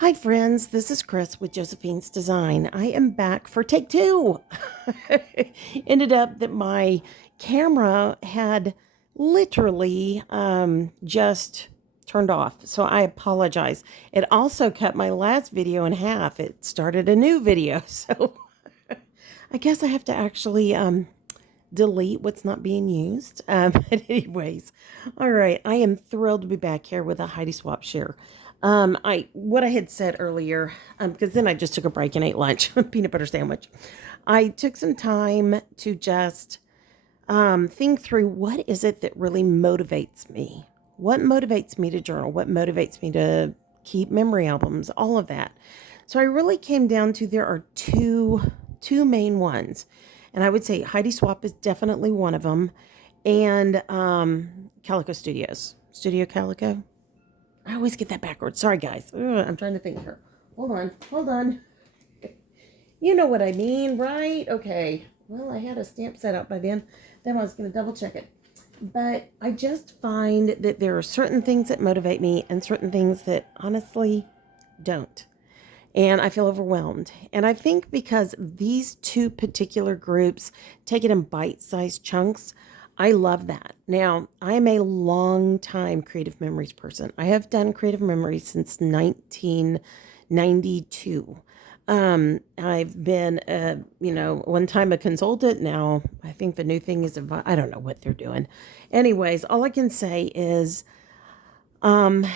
Hi, friends. This is Chris with Josephine's Design. I am back for take two. Ended up that my camera had literally just turned off. So I apologize. It also cut my last video in half. It started a new video. So I guess I have to actually delete what's not being used. But anyways, all right. I am thrilled to be back here with a Heidi Swapp share. I what I had said earlier, because then I just took a break and ate lunch, peanut butter sandwich. I took some time to just think through what is it that really motivates me. What motivates me to journal? What motivates me to keep memory albums? All of that. So I really came down to there are two main ones, and I would say Heidi Swapp is definitely one of them, and Calico Studios, Studio Calico. I always get that backwards. Sorry, guys. Ugh, I'm trying to think here. Hold on. You know what I mean, right? Okay. Well, I had a stamp set up by then. Then I was going to double check it. But I just find that there are certain things that motivate me and certain things that honestly don't. And I feel overwhelmed. And I think because these two particular groups take it in bite-sized chunks, I love that. Now, I am a long time creative memories person. I have done creative memories since 1992. I've been, one time a consultant. Now, I think the new thing is, I don't know what they're doing. Anyways, all I can say is, um,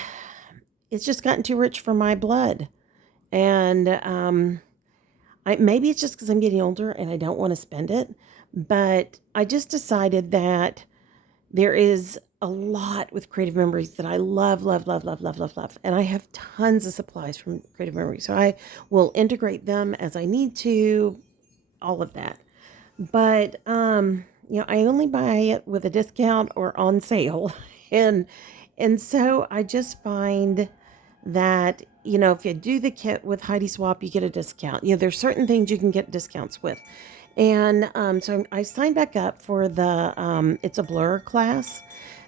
it's just gotten too rich for my blood. And maybe it's just because I'm getting older and I don't want to spend it. But I just decided that there is a lot with creative memories that I love, love, love, love, love, love, love. And I have tons of supplies from creative memories. So I will integrate them as I need to, all of that. But I only buy it with a discount or on sale. And so I just find that, if you do the kit with Heidi Swapp, you get a discount. There's certain things you can get discounts with. And so I signed back up for the It's a Blur class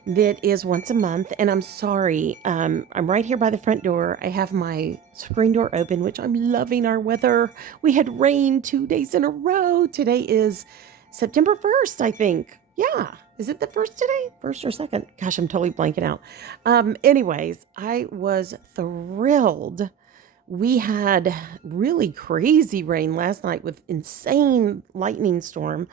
that is once a month. And I'm sorry, I'm right here by the front door. I have my screen door open, which I'm loving our weather. We had rain 2 days in a row. Today is September 1st, I think. Yeah. Is it the first today? First or second? Gosh, I'm totally blanking out. Anyways, I was thrilled. We had really crazy rain last night with insane lightning storm.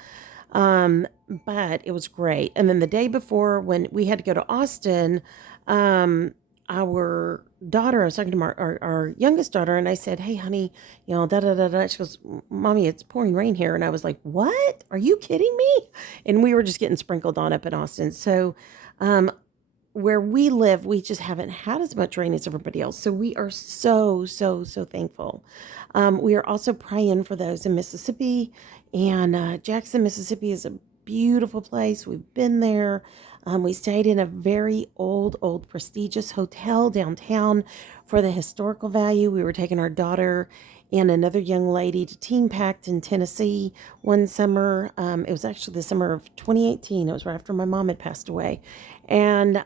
But it was great. And then the day before, when we had to go to Austin, our daughter, I was talking to our youngest daughter, and I said, "Hey, honey, da da da da." She goes, "Mommy, it's pouring rain here." And I was like, "What? Are you kidding me?" And we were just getting sprinkled on up in Austin. So, um, where we live, we just haven't had as much rain as everybody else. So we are so, so, so thankful. We are also praying for those in Mississippi. And Jackson, Mississippi is a beautiful place. We've been there. We stayed in a very old, prestigious hotel downtown for the historical value. We were taking our daughter and another young lady to Team Pact in Tennessee one summer. It was actually the summer of 2018. It was right after my mom had passed away. And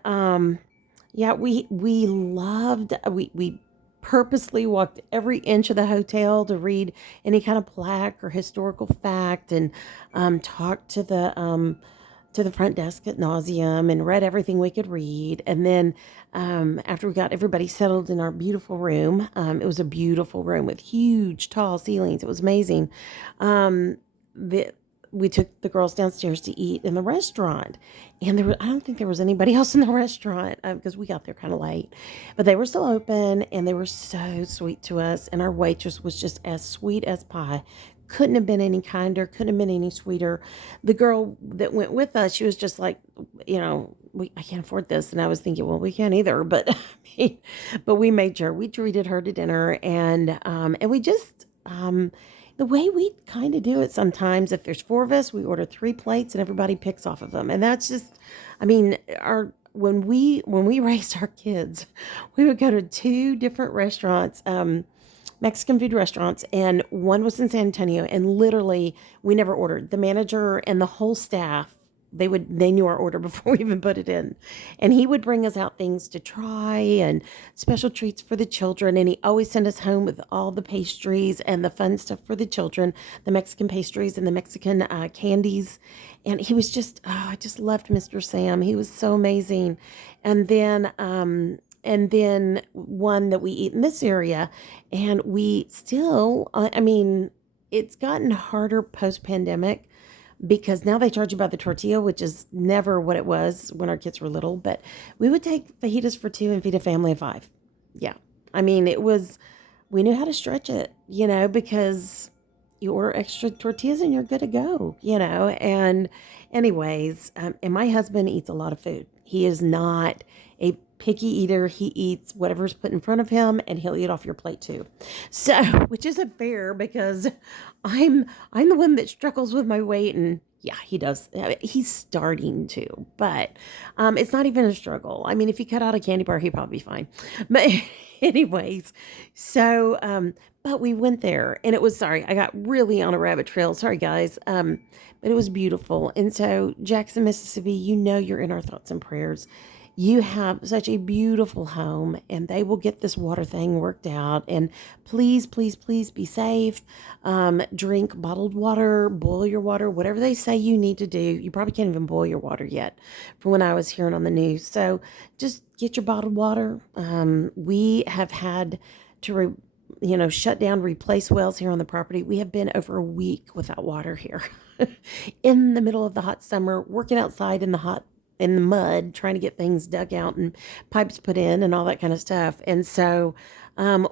yeah, we loved, we purposely walked every inch of the hotel to read any kind of plaque or historical fact, and talked to the front desk at nauseum and read everything we could read. And then after we got everybody settled in our beautiful room, it was a beautiful room with huge, tall ceilings. It was amazing. Um, the, we took the girls downstairs to eat in the restaurant, and I don't think there was anybody else in the restaurant because we got there kind of late, but they were still open and they were so sweet to us. And our waitress was just as sweet as pie. Couldn't have been any kinder, couldn't have been any sweeter. The girl that went with us, she was just like, I can't afford this. And I was thinking, well, we can't either. But but we made sure we treated her to dinner, and we just, the way we kind of do it sometimes, if there's four of us, we order three plates and everybody picks off of them. And that's just, our, when we raised our kids, we would go to two different restaurants, Mexican food restaurants, and one was in San Antonio. And literally, we never ordered. The manager and the whole staff they knew our order before we even put it in. And he would bring us out things to try and special treats for the children. And he always sent us home with all the pastries and the fun stuff for the children, the Mexican pastries and the Mexican candies. And he was just, oh, I just loved Mr. Sam. He was so amazing. And then one that we eat in this area, and we still, I mean, it's gotten harder post pandemic because now they charge you by the tortilla, which is never what it was when our kids were little. But we would take fajitas for two and feed a family of five. Yeah. I mean, we knew how to stretch it, because you order extra tortillas and you're good to go, And, anyways, and my husband eats a lot of food. He is not a picky eater. He eats whatever's put in front of him, and he'll eat off your plate too. So, which isn't fair because I'm the one that struggles with my weight, and yeah, he does. He's starting to, but it's not even a struggle. I mean, if you cut out a candy bar, he'd probably be fine. But anyways, so but we went there, and it was, sorry, I got really on a rabbit trail. Sorry, guys. But it was beautiful. And so, Jackson, Mississippi, you're in our thoughts and prayers. You have such a beautiful home, and they will get this water thing worked out. And please, please, please be safe. Drink bottled water, boil your water, whatever they say you need to do. You probably can't even boil your water yet from when I was hearing on the news. So just get your bottled water. We have had to shut down, replace wells here on the property. We have been over a week without water here in the middle of the hot summer, working outside in the mud, trying to get things dug out and pipes put in and all that kind of stuff. And so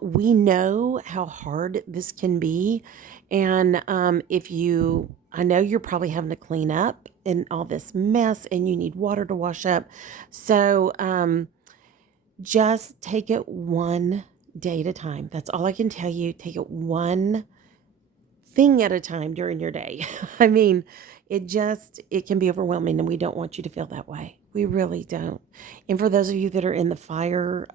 we know how hard this can be. And I know you're probably having to clean up and all this mess, and you need water to wash up. So just take it one day at a time. That's all I can tell you. Take it one thing at a time during your day. I mean, it can be overwhelming, and we don't want you to feel that way. We really don't. And for those of you that are in the fire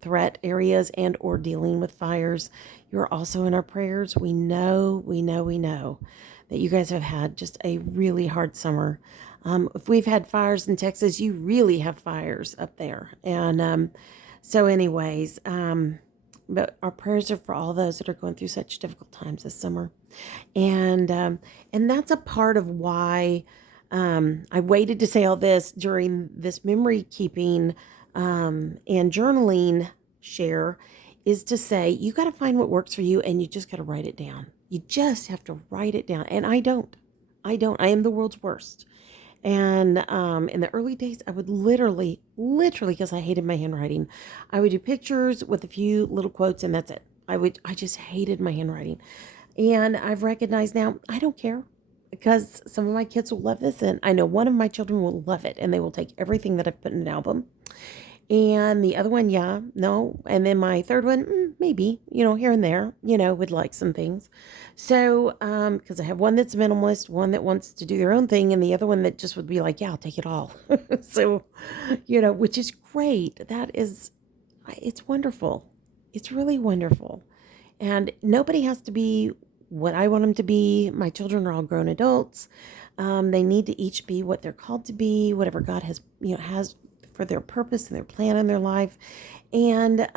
threat areas and or dealing with fires, you're also in our prayers. We know that you guys have had just a really hard summer. If we've had fires in Texas, you really have fires up there. And so anyways, but our prayers are for all those that are going through such difficult times this summer. And that's a part of why I waited to say all this during this memory keeping and journaling share, is to say you got to find what works for you, and you just got to write it down. You just have to write it down. And I don't. I am the world's worst. And in the early days, I would literally, because I hated my handwriting, I would do pictures with a few little quotes, and that's it. I just hated my handwriting. And I've recognized now, I don't care, because some of my kids will love this. And I know one of my children will love it, and they will take everything that I've put in an album. And the other one, yeah, no. And then my third one, maybe, here and there, would like some things. So, because I have one that's minimalist, one that wants to do their own thing, and the other one that just would be like, yeah, I'll take it all. So, which is great. It's wonderful. It's really wonderful. And nobody has to be what I want them to be. My children are all grown adults. They need to each be what they're called to be, whatever God has for their purpose and their plan in their life. And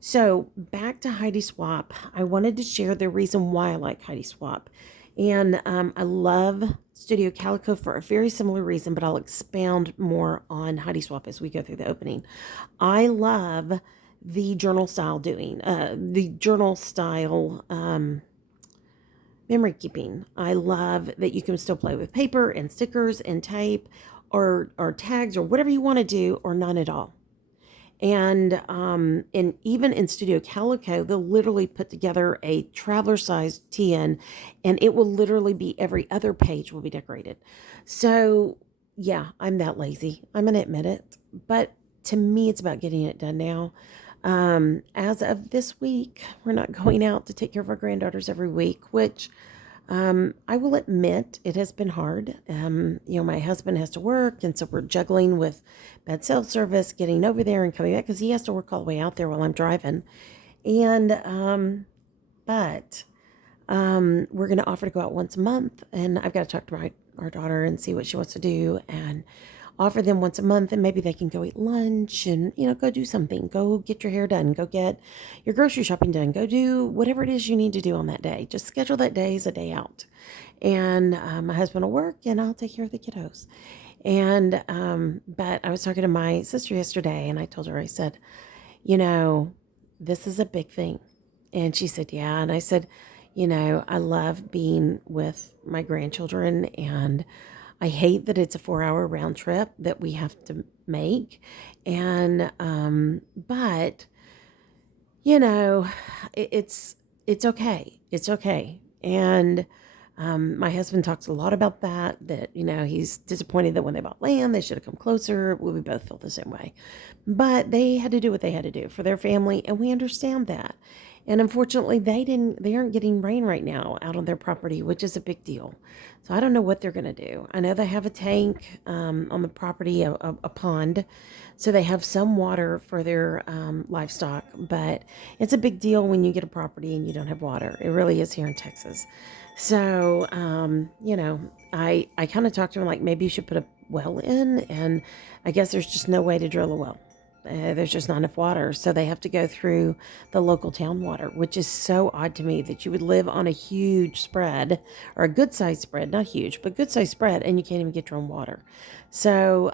so back to Heidi Swapp. I wanted to share the reason why I like Heidi Swapp. And I love Studio Calico for a very similar reason, but I'll expound more on Heidi Swapp as we go through the opening. I love the journal style memory keeping. I love that you can still play with paper and stickers and tape or tags or whatever you want to do, or none at all. And even in Studio Calico, they'll literally put together a traveler-sized TN, and it will literally be every other page will be decorated. So yeah, I'm that lazy. I'm going to admit it. But to me, it's about getting it done now. As of this week, we're not going out to take care of our granddaughters every week, which I will admit it has been hard. My husband has to work, and so we're juggling with bad cell service, getting over there and coming back, because he has to work all the way out there while I'm driving. And but we're going to offer to go out once a month, and I've got to talk to our daughter, and see what she wants to do, and offer them once a month, and maybe they can go eat lunch and, go do something. Go get your hair done. Go get your grocery shopping done. Go do whatever it is you need to do on that day. Just schedule that day as a day out. And my husband will work and I'll take care of the kiddos. And, but I was talking to my sister yesterday and I told her, I said, you know, this is a big thing. And she said, yeah. And I said, I love being with my grandchildren, and I hate that it's a 4-hour round trip that we have to make. And, but, you know, it's okay. It's okay. And, my husband talks a lot about that, he's disappointed that when they bought land, they should have come closer. Well, we both feel the same way, but they had to do what they had to do for their family. And we understand that. And unfortunately they aren't getting rain right now out on their property, which is a big deal. So I don't know what they're going to do. I know they have a tank, on the property, a pond. So they have some water for their, livestock, but it's a big deal when you get a property and you don't have water. It really is here in Texas. So, I kind of talked to him like, maybe you should put a well in, and I guess there's just no way to drill a well. There's just not enough water. So they have to go through the local town water, which is so odd to me that you would live on a huge spread, or a good sized spread, not huge, but good sized spread, and you can't even get your own water. So,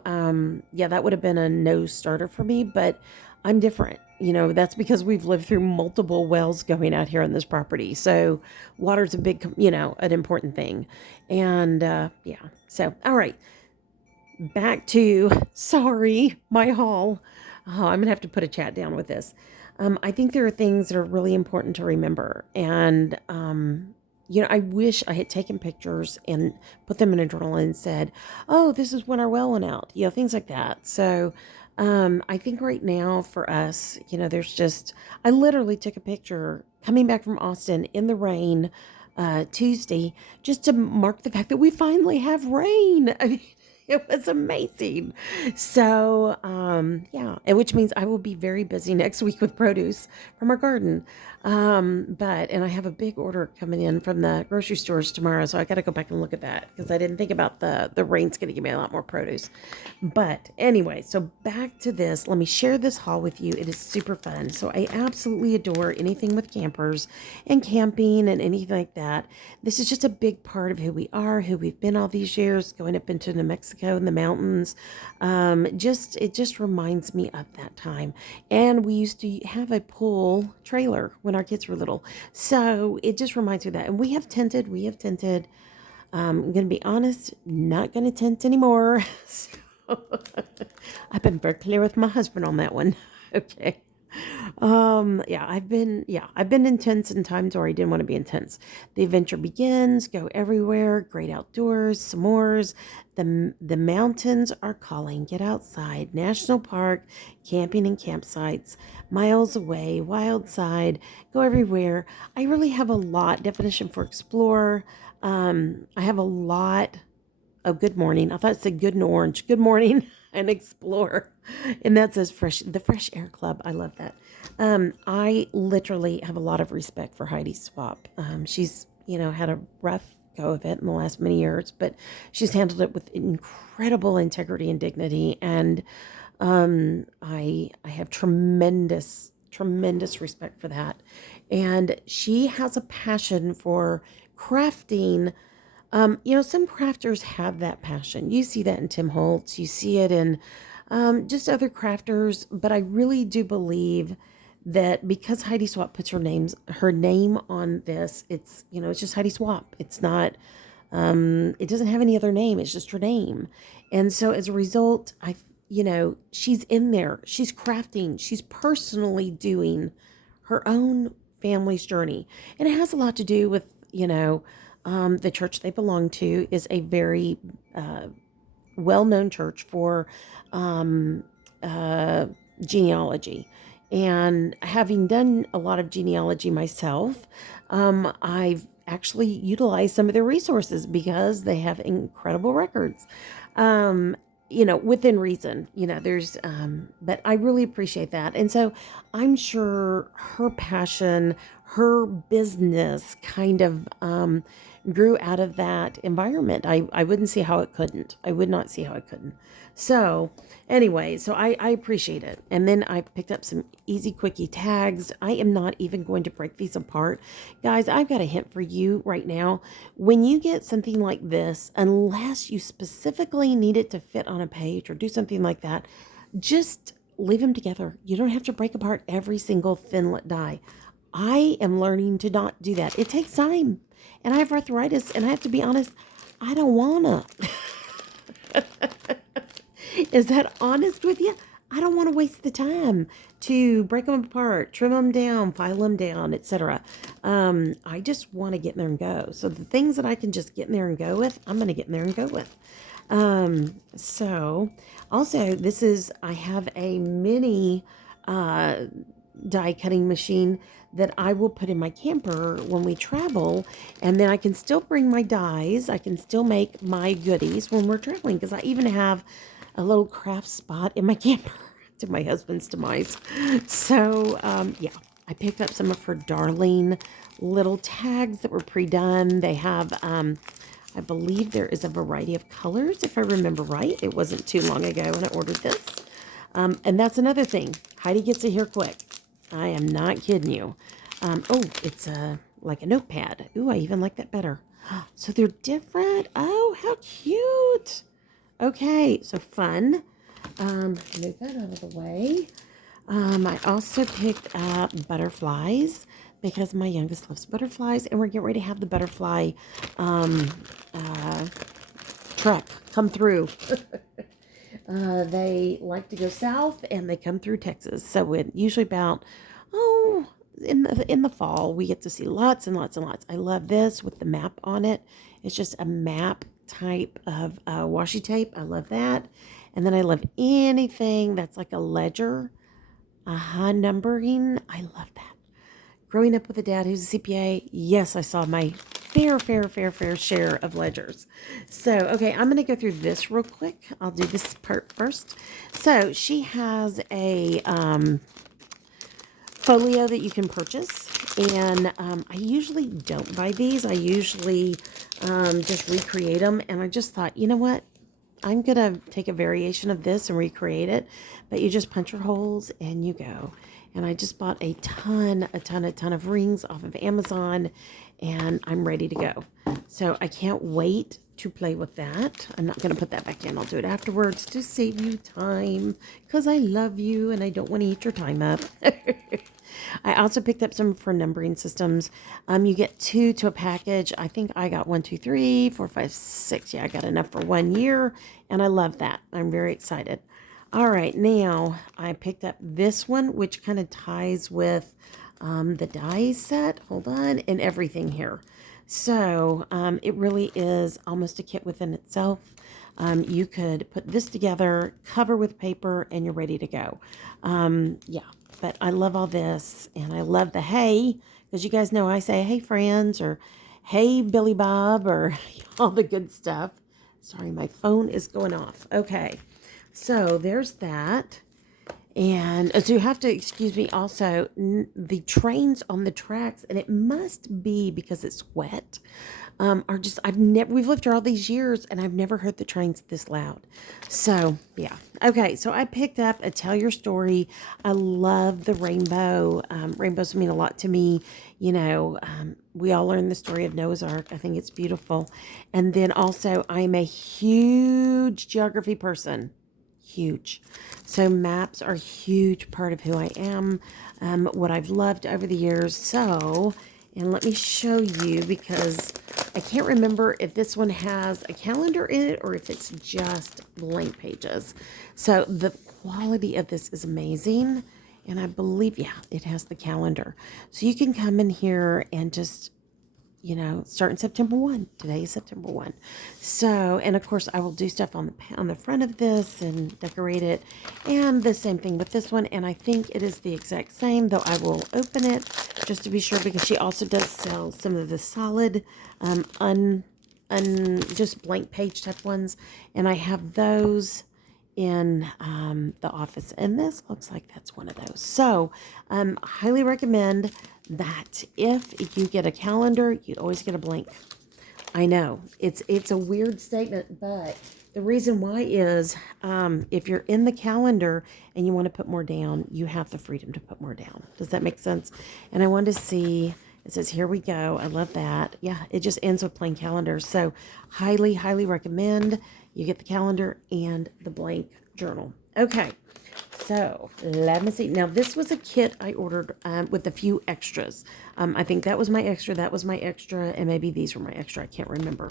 yeah, that would have been a no starter for me, but I'm different. That's because we've lived through multiple wells going out here on this property. So water's a big, an important thing. And, yeah. So, all right, back to, sorry, my haul. Oh, I'm going to have to put a chat down with this. I think there are things that are really important to remember. And, I wish I had taken pictures and put them in a journal and said, oh, this is when our well went out, things like that. So, I think right now for us, I literally took a picture coming back from Austin in the rain, Tuesday, just to mark the fact that we finally have rain. I mean, it was amazing. So, yeah, and which means I will be very busy next week with produce from our garden. And I have a big order coming in from the grocery stores tomorrow, so I got to go back and look at that because I didn't think about the rain's going to give me a lot more produce. But anyway, so back to this. Let me share this haul with you. It is super fun. So I absolutely adore anything with campers and camping and anything like that. This is just a big part of who we are, who we've been all these years, going up into New Mexico in the mountains. It just reminds me of that time. And we used to have a pull trailer when our kids were little. So it just reminds me of that. And we have tented. I'm going to be honest, not going to tent anymore. So I've been very clear with my husband on that one. Okay. I've been intense in times where I didn't want to be intense. The adventure begins, go everywhere, great outdoors, s'mores. The mountains are calling. Get outside. National park, camping and campsites, miles away, wild side, go everywhere. I really have a lot. Definition for explorer. I have a lot. Oh, good morning. I thought it said good and orange. Good morning and explore. And that says the Fresh Air Club. I love that. I literally have a lot of respect for Heidi Swapp. She's, had a rough go of it in the last many years, but she's handled it with incredible integrity and dignity. And I have tremendous respect for that. And she has a passion for crafting. Some crafters have that passion. You see that in Tim Holtz. You see it in just other crafters. But I really do believe that because Heidi Swapp puts her name on this, it's just Heidi Swapp. It's not. It doesn't have any other name. It's just her name. And so as a result, she's in there. She's crafting. She's personally doing her own family's journey, and it has a lot to do with the church they belong to is a very well-known church for genealogy. And having done a lot of genealogy myself, I've actually utilized some of their resources because they have incredible records. Within reason, but I really appreciate that. And so I'm sure her passion, her business kind of grew out of that environment. I wouldn't see how it couldn't. I would not see how it couldn't. So, anyway, so I appreciate it. And then I picked up some easy quickie tags. I am not even going to break these apart. Guys, I've got a hint for you right now. When you get something like this, unless you specifically need it to fit on a page or do something like that, just leave them together. You don't have to break apart every single thinlet die. I am learning to not do that. It takes time. And I have arthritis, and I have to be honest, I don't wanna. Is that honest with you? I don't want to waste the time to break them apart, trim them down, file them down, etc. I just want to get in there and go. So the things that I can just get in there and go with, I'm going to get in there and go with. So also I have a mini die cutting machine that I will put in my camper when we travel, and then I can still bring my dies. I can still make my goodies when we're traveling, because I even have a little craft spot in my camper to my husband's demise. So yeah, I picked up some of her darling little tags that were pre-done. They have I believe there is a variety of colors, if I remember right. It wasn't too long ago when I ordered this. And that's another thing. Heidi gets it here quick. I am not kidding you. Oh, it's like a notepad. Ooh, I even like that better. So they're different. Oh, how cute. Okay, so fun. Move that out of the way. I also picked up butterflies because my youngest loves butterflies, and we're getting ready to have the butterfly truck come through. They like to go south, and they come through Texas. So it usually about, in the fall, we get to see lots and lots and lots. I love this with the map on it. It's just a map type of washi tape. I love that. And then I love anything that's like a ledger, numbering. I love that. Growing up with a dad who's a CPA, yes, I saw my fair share of ledgers. So, okay, I'm going to go through this real quick. I'll do this part first. So, she has a folio that you can purchase, and I usually don't buy these. I usually just recreate them, and I just thought, you know what? I'm going to take a variation of this and recreate it, but you just punch your holes and you go. And I just bought a ton of rings off of Amazon, and I'm ready to go. So I can't wait to play with that. I'm not going to put that back in. I'll do it afterwards to save you time, because I love you and I don't want to eat your time up. I also picked up some for numbering systems. You get 2 to a package. I think I got 1, 2, 3, 4, 5, 6. Yeah, I got enough for 1 year, and I love that. I'm very excited. All right, now I picked up this one, which kind of ties with the die set. Hold on, and everything here. So it really is almost a kit within itself. You could put this together, cover with paper, and you're ready to go. Yeah, but I love all this, and I love the hey, because you guys know I say hey friends, or hey Billy Bob, or all the good stuff. Sorry, my phone is going off. Okay. So there's that. And so you have to excuse me also, the trains on the tracks, and it must be because it's wet, are just, we've lived here all these years, and I've never heard the trains this loud. So yeah. Okay, so I picked up a Tell Your Story. I love the rainbow. Rainbows mean a lot to me. You know, we all learn the story of Noah's Ark. I think it's beautiful. And then also, I'm a huge geography person. Huge. So maps are a huge part of who I am, what I've loved over the years. So, and let me show you, because I can't remember if this one has a calendar in it or if it's just blank pages. So the quality of this is amazing. And I believe, yeah, it has the calendar. So you can come in here and just, you know, starting September 1. Today is September 1. So, and of course, I will do stuff on the front of this and decorate it. And the same thing with this one. And I think it is the exact same, though I will open it just to be sure, because she also does sell some of the solid, just blank page type ones. And I have those in the office. And this looks like that's one of those. So highly recommend that if you get a calendar, you always get a blank. I know it's a weird statement, but the reason why is if you're in the calendar and you want to put more down, you have the freedom to put more down. Does that make sense? And I wanted to see, it says, here we go. I love that. Yeah, it just ends with plain calendar. So highly, highly recommend you get the calendar and the blank journal. Okay. So let me see. Now this was a kit I ordered with a few extras. I think that was my extra. That was my extra. And maybe these were my extra. I can't remember.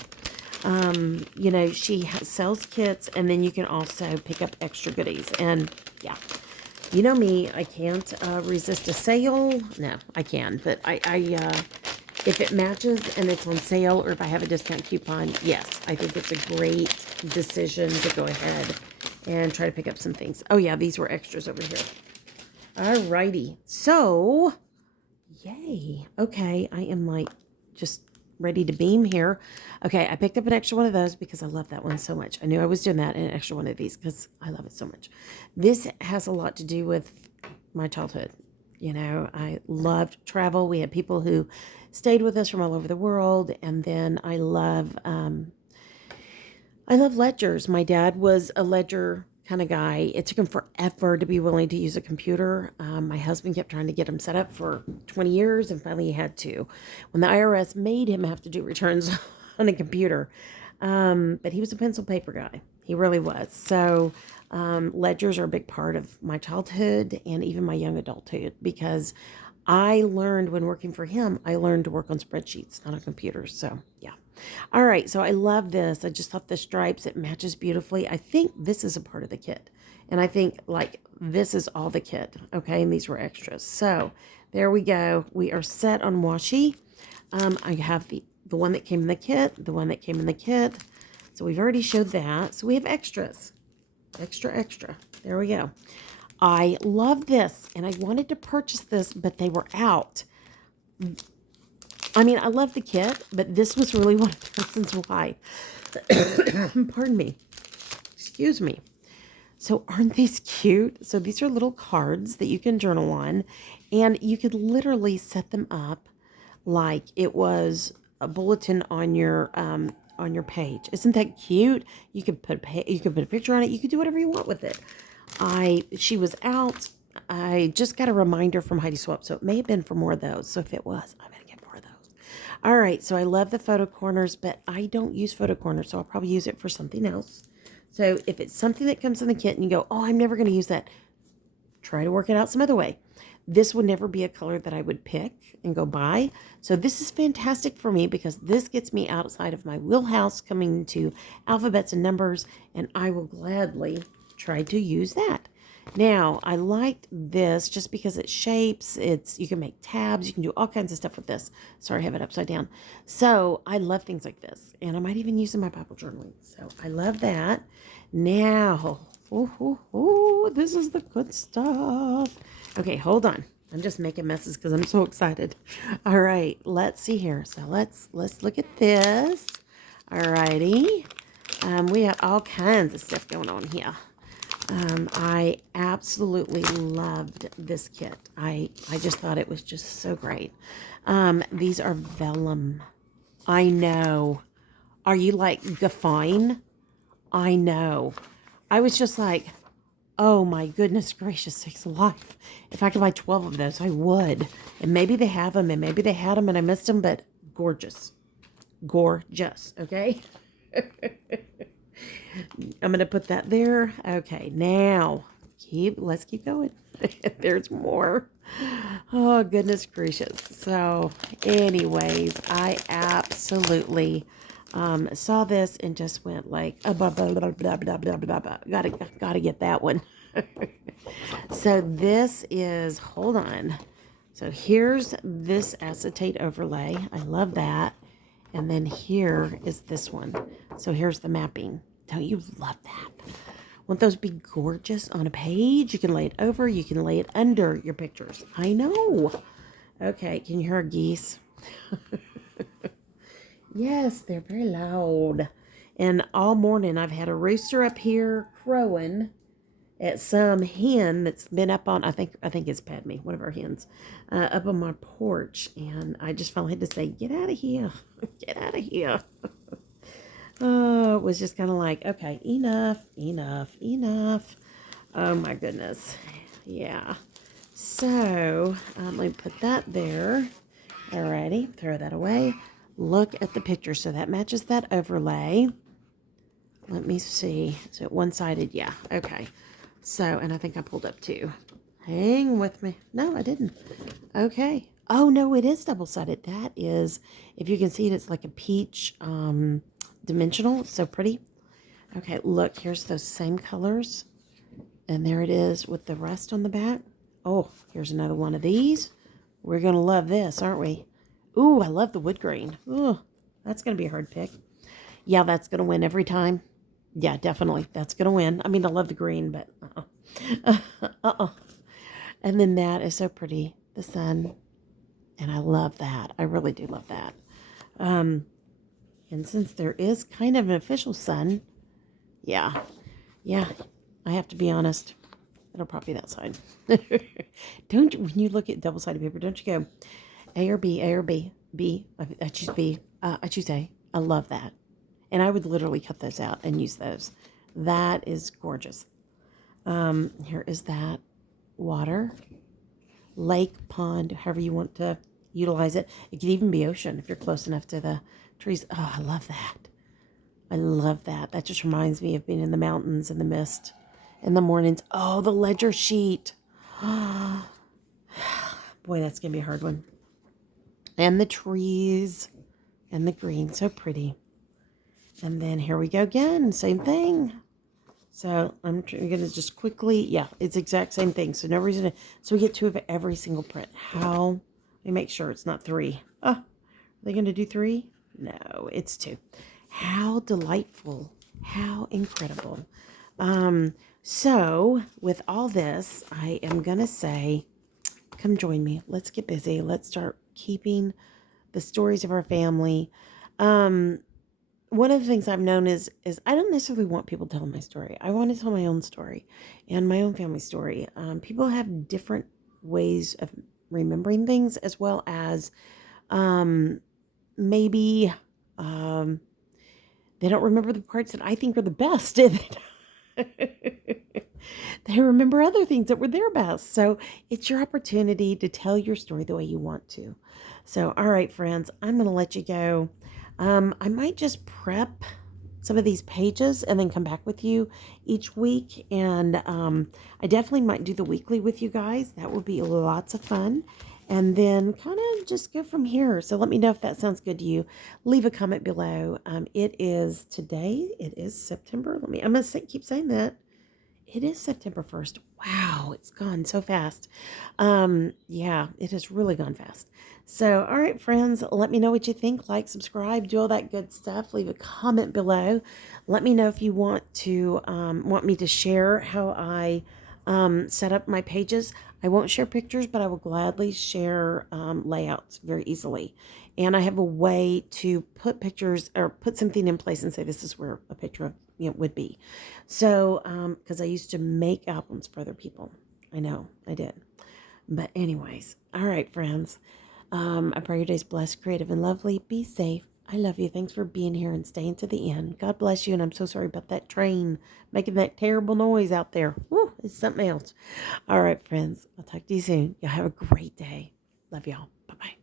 You know, she sells kits and then you can also pick up extra goodies. And yeah, you know me, I can't resist a sale. No, I can. But if it matches and it's on sale or if I have a discount coupon, yes, I think it's a great decision to go ahead and try to pick up some things. Oh yeah, these were extras over here. Alrighty. So, yay. Okay, I am like just ready to beam here. Okay, I picked up an extra one of those because I love that one so much. I knew I was doing that, and an extra one of these because I love it so much. This has a lot to do with my childhood. You know, I loved travel. We had people who stayed with us from all over the world, and then I love ledgers. My dad was a ledger kind of guy. It took him forever to be willing to use a computer. My husband kept trying to get him set up for 20 years, and finally he had to. When the IRS made him have to do returns on a computer. But he was a pencil paper guy. He really was. So ledgers are a big part of my childhood and even my young adulthood because I learned when working for him, I learned to work on spreadsheets, not on computers. So yeah. All right, so I love this. I just thought the stripes, it matches beautifully. I think this is a part of the kit. And I think, like, this is all the kit, okay? And these were extras. So there we go. We are set on washi. I have the one that came in the kit, the one that came in the kit. So we've already showed that. So we have extras. Extra, extra. There we go. I love this, and I wanted to purchase this, but they were out. I mean, I love the kit, but this was really one of the reasons why. Pardon me. Excuse me. So aren't these cute? So these are little cards that you can journal on, and you could literally set them up like it was a bulletin on your page. Isn't that cute? You could put a picture on it. You could do whatever you want with it. She was out. I just got a reminder from Heidi Swapp, so it may have been for more of those. So if it was, I'm gonna get more of those. All right, so I love the photo corners, but I don't use photo corners, so I'll probably use it for something else. So if it's something that comes in the kit and you go, oh, I'm never going to use that, try to work it out some other way. This would never be a color that I would pick and go buy. So this is fantastic for me because this gets me outside of my wheelhouse coming to alphabets and numbers, and I will gladly try to use that. Now, I liked this just because it shapes. You can make tabs. You can do all kinds of stuff with this. Sorry, I have it upside down. So I love things like this. And I might even use in my Bible journaling. So I love that. Now, this is the good stuff. Okay, hold on. I'm just making messes because I'm so excited. All right, let's see here. So let's look at this. All righty. We have all kinds of stuff going on here. I absolutely loved this kit. I just thought it was just so great. These are vellum. I know. Are you like guffawing? I know. I was just like, oh my goodness gracious sakes alive. If I could buy 12 of those, I would. And maybe they have them, and maybe they had them and I missed them, but gorgeous. Gorgeous, okay? I'm going to put that there. Okay, now let's keep going. There's more. Oh, goodness gracious. So anyways, I absolutely saw this and just went like, blah, blah, blah, blah, blah, blah, blah, blah. Gotta get that one. So this is, hold on. So here's this acetate overlay. I love that. And then here is this one. So here's the mapping. Don't you love that? Won't those be gorgeous on a page? You can lay it over. You can lay it under your pictures. I know. Okay, can you hear our geese? Yes, they're very loud. And all morning I've had a rooster up here crowing at some hen that's been up on, I think it's Padme, one of our hens, up on my porch. And I just finally had to say, get out of here. Get out of here. Oh, it was just kind of like, okay, enough, enough, enough. Oh my goodness. Yeah. So, let me put that there. Alrighty, throw that away. Look at the picture. So that matches that overlay. Let me see. Is it one-sided? Yeah. Okay. So, and I think I pulled up two. Hang with me. No, I didn't. Okay. Oh, no, it is double-sided. That is, if you can see it, it's like a peach dimensional. It's so pretty. Okay, look, here's those same colors. And there it is with the rest on the back. Oh, here's another one of these. We're going to love this, aren't we? Ooh, I love the wood grain. Ooh, that's going to be a hard pick. Yeah, that's going to win every time. Yeah, definitely. That's going to win. I mean, I love the green, but And then that is so pretty. The sun. And I love that. I really do love that. And since there is kind of an official sun, yeah, I have to be honest. It'll probably be that side. Don't, when you look at double-sided paper, don't you go A or B, A or B, B. I choose B. I choose A. I love that. And I would literally cut those out and use those. That is gorgeous. Here is that water, lake, pond, however you want to utilize it. It could even be ocean if you're close enough to the trees. Oh, I love that. I love that. That just reminds me of being in the mountains in the mist in the mornings. Oh, the ledger sheet. Boy, that's going to be a hard one. And the trees and the green. So pretty. And then here we go again. Same thing. So I'm going to just quickly, yeah, it's exact same thing. So no reason to, so we get two of every single print. How, let me make sure it's not three. Oh, are they going to do three? No, it's two. How delightful. How incredible. So with all this, I am going to say, come join me. Let's get busy. Let's start keeping the stories of our family. One of the things I've known is I don't necessarily want people telling my story. I want to tell my own story and my own family story. People have different ways of remembering things, as well as maybe they don't remember the parts that I think are the best. They remember other things that were their best. So it's your opportunity to tell your story the way you want to. So, all right, friends, I'm going to let you go. I might just prep some of these pages and then come back with you each week. And I definitely might do the weekly with you guys. That would be lots of fun. And then kind of just go from here. So let me know if that sounds good to you. Leave a comment below. It is today. It is September. I'm going to keep saying that. It is September 1st. Wow, it's gone so fast. Yeah, it has really gone fast. So, all right, friends, let me know what you think. Like, subscribe, do all that good stuff. Leave a comment below. Let me know if you want me to share how I set up my pages. I won't share pictures, but I will gladly share layouts very easily. And I have a way to put pictures or put something in place and say this is where a picture of would be. So, because I used to make albums for other people. I know, I did. But anyways, all right, friends. I pray your day's blessed, creative, and lovely. Be safe. I love you. Thanks for being here and staying to the end. God bless you, and I'm so sorry about that train making that terrible noise out there. Woo, it's something else. All right, friends. I'll talk to you soon. Y'all have a great day. Love y'all. Bye-bye.